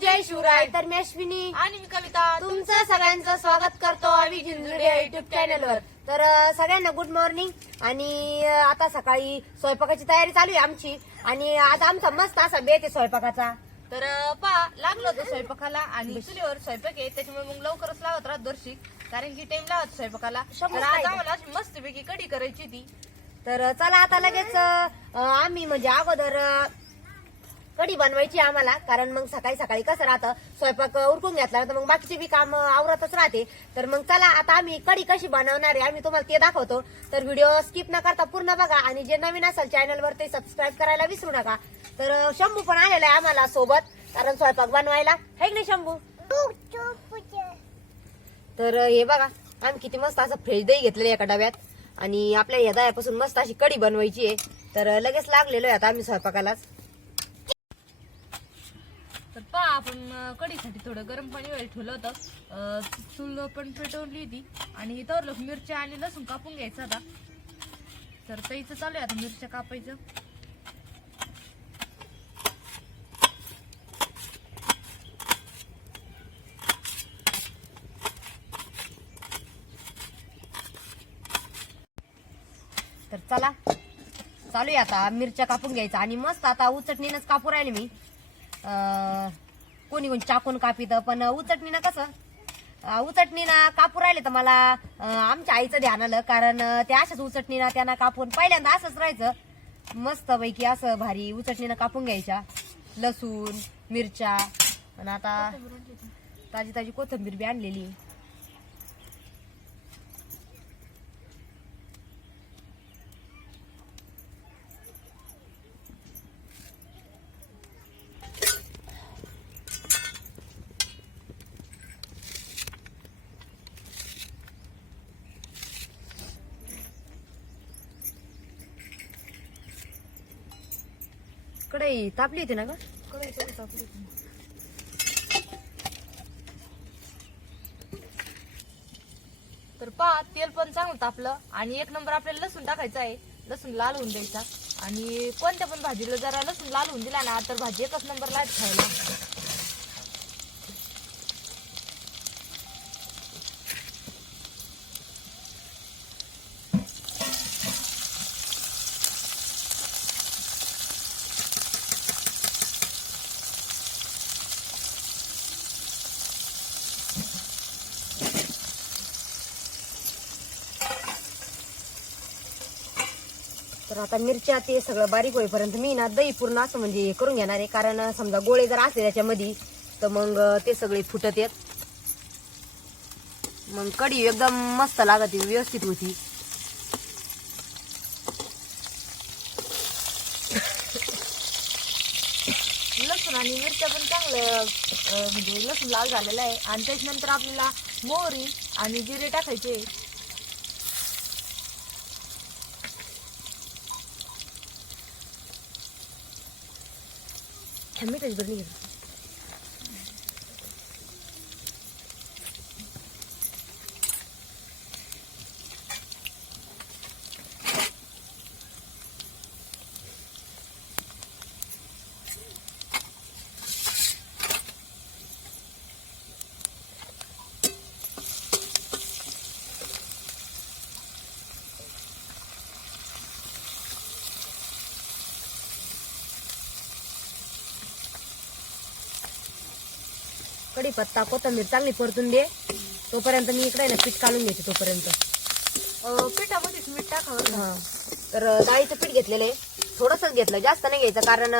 जय शिवराय. तर मी अश्विनी. आणि मी कविता. तुमचं सगळ्यांचं स्वागत करतो आम्ही झिंजुरी युट्यूब चॅनलवर तर सगळ्यांना गुड मॉर्निंग आणि आता सकाळी स्वयंपाकाची तयारी चालू आहे आमची. आणि आज आमचा मस्त असा बेत आहे स्वयंपाकाचा. तर पा लागलो होतो स्वयंपाकाला आणि चुलीवर स्वयंपाक आहे. त्याच्यामुळे मग लवकरच लावत राहत दर्शी. कारण की टाइम लावत स्वयंपाकाला. शंभर तर आज. आम्हाला मस्तपैकी कढी करायची ती तर चला आता लगेच आम्ही म्हणजे अगोदर कढी बनवायची आम्हाला कारण मग सकाळी सकाळी कसं राहतं स्वयंपाक उरकून घेतला तर मग बाकीचे बी काम आवरतच राहते. तर मग चला आता आम्ही कढी कशी बनवणार आहे आम्ही तुम्हाला ते दाखवतो. तर व्हिडिओ स्किप न करता पूर्ण बघा आणि जे नवीन असेल चॅनलवर ते सबस्क्राईब करायला विसरू नका. तर शंभू पण आलेला आहे आम्हाला सोबत कारण स्वयंपाक बनवायला. है की नाही शंभू? तर हे बघा आम्ही किती मस्त असं फ्रेश दही घेतलेलं एका डब्यात. आणि आपल्या या दह्यापासून मस्त अशी कढी बनवायची आहे. तर लगेच लागलेलो आहे आता आम्ही स्वयंपाकालाच तर पहा आपण कढीसाठी थोडं गरम पाणी वगैरे ठेवलं होतं. चूल पण पेटवली होती. आणि तर मिरच्या आणि लसूण कापून घ्यायचं आता. तर ताईचं चालू आहे आता मिरच्या कापायचं. तर चला चालू आहे आता मिरच्या कापून घ्यायचा. आणि मस्त आता उचटणीनंच कापू राहिले मी. कोणी कोणी चाकून कापित पण उचटणीनं कसं? उचटणीनं कापू राहिले तर मला आमच्या आईचं ध्यान आलं कारण ते त्या अशाच उचटणीनं त्यांना कापून पहिल्यांदा असंच राहायचं. मस्त पैकी असं भारी उचटणीनं कापून घ्यायच्या. लसूण मिरच्या आणि आता ताजी ताजी कोथिंबीर बी आणलेली. कढई तापली होती ना ग? कढई थोडी टाकली होती. तर पहा तेल पण चांगलं तापलं आणि एक नंबर आपल्याला लसूण टाकायचा आहे. लसूण लाल होऊन द्यायचा. आणि कोणत्या पण भाजीला जरा लसूण लाल होऊन दिला ना तर भाजी एकच नंबर लाट खायला तर आता मिरच्या ते सगळं बारीक होईपर्यंत मी ना दही पूर्ण असं म्हणजे हे करून घेणार आहे. कारण समजा गोळे जर असले त्याच्यामध्ये तर मग ते सगळे फुटत येत मग कढी एकदम मस्त लागत व्यवस्थित होती. लसूण आणि मिरच्या पण चांगलं म्हणजे लसूण लाल झालेला आहे. आणि त्याच्यानंतर आपल्याला मोहरी आणि जिरे टाकायचे. Hem de here. कढीपत्ता कोथिंबीर चांगली परतून दे. तोपर्यंत मी इकडे ना पीठ काढून घेते तोपर्यंत. पिठामध्येच मीठ टाकावं हा. तर डाळीचं पीठ घेतलेलं आहे. थोडंसंच घेतलं जास्त नाही घ्यायचं कारण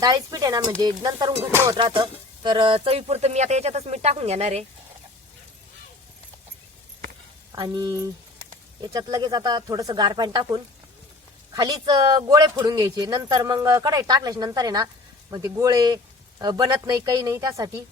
डाळीचं पीठ आहे ना म्हणजे नंतर घट्ट होत राहतं. तर चवीपुरतं मी आता याच्यातच मीठ टाकून घेणार आहे. आणि याच्यात लगेच आता थोडंसं गार पाणी टाकून खालीच गोळे फोडून घ्यायचे. नंतर मग कढईत टाकल्याच्या नंतर आहे ना मग ते गोळे बनत नाही काही नाही त्यासाठी.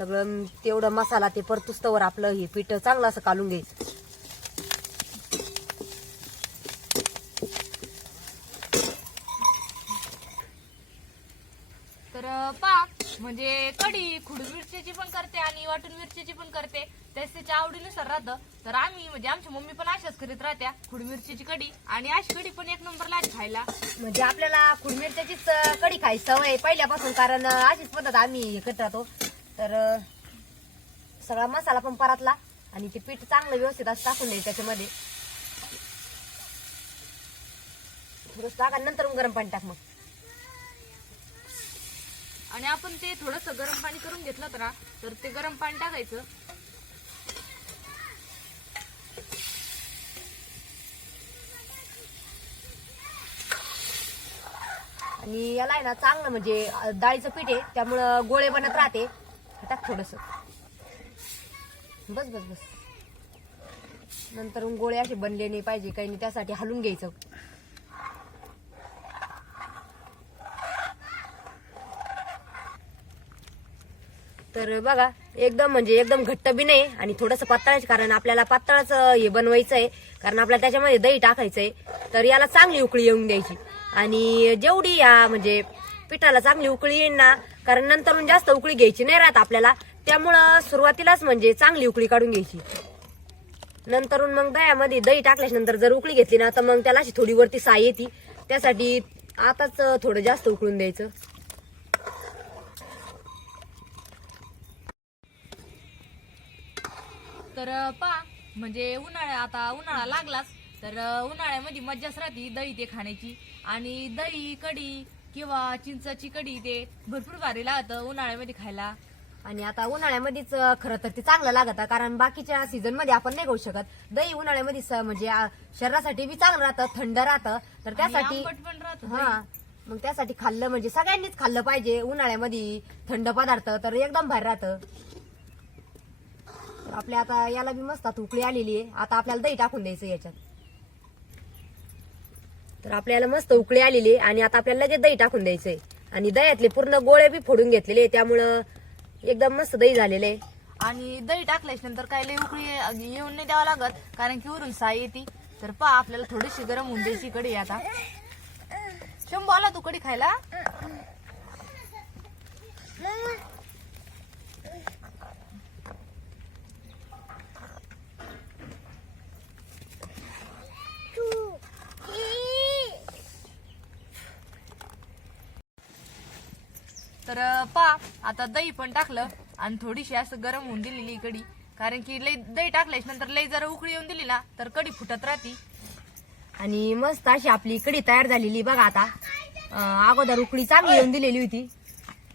सगळं तेवढं मसाला ते परतुस्तवर आपलं हे पीठ चांगलं असं कालून घ्यायचं तर पा म्हणजे कढी खुडू मिरच्याची पण करते आणि वाटून मिरच्याची पण करते. त्याच त्याच्या आवडीनुसार राहतं. तर आम्ही म्हणजे आमची मम्मी पण अशाच करीत राहत्या खुड मिरचीची कढी आणि अशी कढी पण एक नंबरला आहे खायला. म्हणजे आपल्याला खुडमिरच्याचीच अं, कढी खायची सवय पहिल्यापासून कारण अशीच पद्धत आम्ही हे करत राहतो. तर सगळा मसाला पण परतला आणि ते पीठ चांगलं व्यवस्थित असं टाकून द्यायचं त्याच्यामध्ये. थोडंसं टाका नंतर गरम पाणी टाक मग. आणि आपण ते थोडस गरम पाणी करून घेतलं तर ना तर ते गरम पाणी टाकायचं. आणि याला आहे ना चांगलं म्हणजे डाळीचं पीठ आहे त्यामुळं गोळे बनत राहते. टाक थोडस. बस बस बस. नंतर गोळे असे बनले नाही पाहिजे काही नाही त्यासाठी हलून घ्यायचं. तर बघा एकदम म्हणजे एकदम घट्ट बी नाही आणि थोडंसं पातळाच कारण आपल्याला पातळच हे बनवायचं आहे कारण आपल्याला त्याच्यामध्ये दही टाकायचं आहे तर याला चांगली उकळी येऊन द्यायची. आणि जेवढी या म्हणजे पिठाला चांगली उकळी येईल ना कारण नंतरून जास्त उकळी घ्यायची नाही राहत आपल्याला. त्यामुळं सुरुवातीलाच म्हणजे चांगली उकळी काढून घ्यायची. नंतरून मग दह्यामध्ये दही टाकल्यानंतर जर उकळी घेतली ना तर मग त्याला अशी थोडी वरती साय येते. त्यासाठी आताच थोडं जास्त उकळून द्यायचं. तर पा म्हणजे उन्हाळ्या आता उन्हाळा लागलाच. तर उन्हाळ्यामध्ये मज्जाच राहते दही ते खाण्याची. आणि दही कढी किंवा चिंचाची कढी ते भरपूर भारी लागतं उन्हाळ्यामध्ये खायला. आणि आता उन्हाळ्यामध्येच खरं तर ते चांगलं लागत कारण बाकीच्या सीझनमध्ये आपण नाही खाऊ शकत. दही उन्हाळ्यामध्ये स- म्हणजे शरीरासाठी बी चांगलं राहतं थंड राहतं. तर त्यासाठी आणि आंबट पण राहतं हा मग त्यासाठी खाल्लं म्हणजे सगळ्यांनीच खाल्लं पाहिजे. उन्हाळ्यामध्ये थंड पदार्थ तर एकदम भारी राहतं. तर आपल्या आता याला बी मस्त आता उकळी आलेली आहे. आता आपल्याला दही टाकून द्यायचं याच्यात. तर आपल्याला मस्त उकळी आलेली आहे आणि आता आपल्याला लगेच दही टाकून द्यायचंय. आणि दह्यातले पूर्ण गोळे बी फोडून घेतलेले आहे, त्यामुळं एकदम मस्त दही झालेलं आहे. आणि दही टाकल्याच्या नंतर काय लई उकळी येऊन नाही द्यावं लागत कारण की वरून साय येते. तर पहा आपल्याला थोडीशी गरम होऊन द्यायची कढी आता. शंभू आला तू कढी खायला? तर पा आता दही पण टाकलं आणि थोडीशी असं गरम होऊन दिलेली कढी. कारण की लई दही टाकल्याच्या नंतर लई जर उकळी येऊन दिली ना तर कढी फुटत राहती. आणि मस्त अशी आपली कढी तयार झालेली बघा आता. अं, अगोदर उकळी चांगली येऊन दिलेली होती.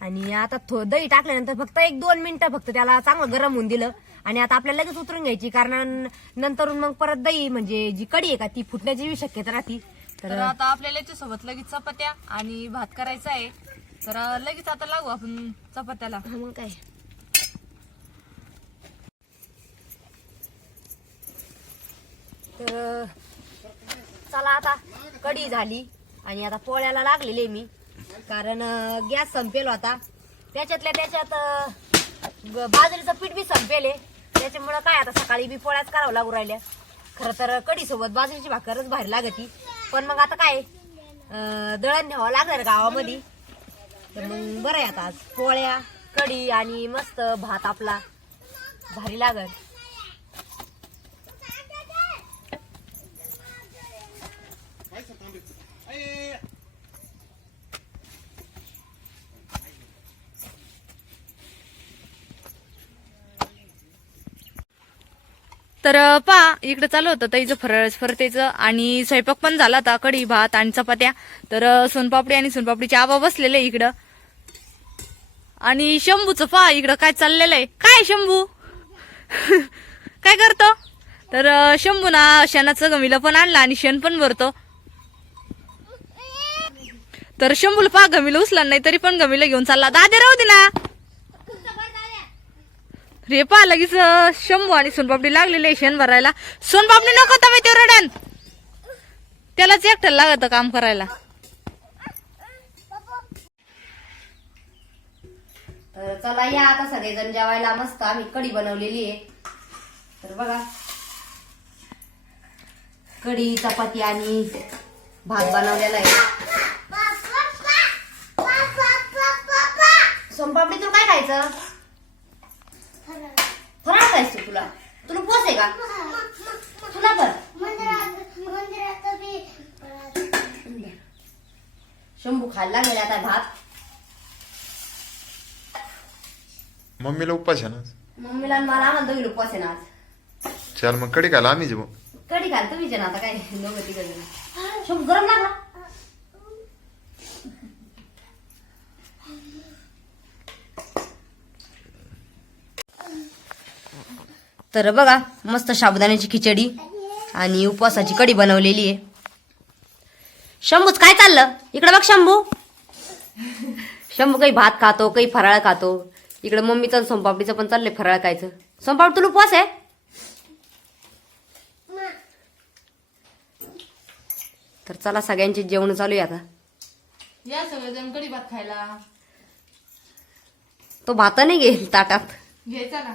आणि आता थो दही टाकल्यानंतर फक्त एक दोन मिनिटं फक्त त्याला चांगलं गरम होऊन दिलं. आणि आता आपल्याला लगेच उतरून घ्यायची कारण नंतरून मग परत दही म्हणजे जी कढी आहे का ती फुटण्याची बी शक्यता राहती. तर तर आता आपल्याला याच्यासोबत लगेच चपात्या आणि भात करायचा आहे. तर लगेच आता लागू आपण चपात्याला. मग काय? तर चला आता कढी झाली. आणि आता पोळ्याला लागलेले मी. कारण गॅस संपेल होता त्याच्यातल्या त्याच्यात बाजरीचं पीठ बी संपेल आहे. त्याच्यामुळं काय आता सकाळी बी पोळ्याच करावं लागू राहिल्या. खरं तर कढीसोबत बाजरीची भाकरच बाहेर लागती. पण मग आता काय दळण न्यावं लागणार गावामध्ये. तर मग बरं आहे आता आज. पोळ्या कढी आणि मस्त भात आपला. भारी लागल. तर पा इकडे चालू होतं ताईचं फरळ फरतेचं आणि स्वयंपाक पण झाला होता कढी भात आणि चपात्या. तर सोनपापडी आणि सोनपापडीचे आबा बसलेले इकडं. आणि शंभूचं पहा इकडं काय चाललेलं आहे. काय शंभू? काय करतो? तर शंभू ना शेणाचं गमीला पण आणलं आणि शेण पण भरतो. तर शंभूला पहा गमीला उचला नाही तरी पण गमीला घेऊन चालला. दादे राहू दे ना. रे पा लगेच शंभू आणि सोनपापडी लागलेले आहे शेण भरायला. सोनपापडी नको तर ते रडन. त्यालाच एकट्याला लागत काम करायला. तर चला या आता सगळेजण जेवायला मस्त. आम्ही कढी बनवलेली आहे. तर बघा. कढी चपाती आणि भात बनवलेला आहे. सोनपापडी तुला काय खायचं? फराळ लागायचं तुला. तुला उपवास आहे का? तुला पण. शंभू खायला लागले आता भात. मम्मीला उपास आहे ना मम्मीला आणि मला आम्हाला दोघीला उपवास आहे ना आज. चल मग कडी खायला आम्ही जेवू. कडी घाल तुम्ही जण आता काय दोघं तिघ जण. शंभू गरम लागला. तर बघा मस्त साबुदाण्याची खिचडी आणि उपवासाची कढी बनवलेली आहे. शंभूच काय चाललं? इकडे बघ शंभू. शंभू काही भात खातो काही फराळ खातो. इकडे मम्मीचं आणि सोनपापडीचं पण चाललंय फराळ खायचं सोनपापडी तुला उपवास आहे? तर चला सगळ्यांचे जेवण चालू आहे आता. या सगळेजण कढी भात खायला. तो भात नाही घेईल ताटात. घ्यायचा ना.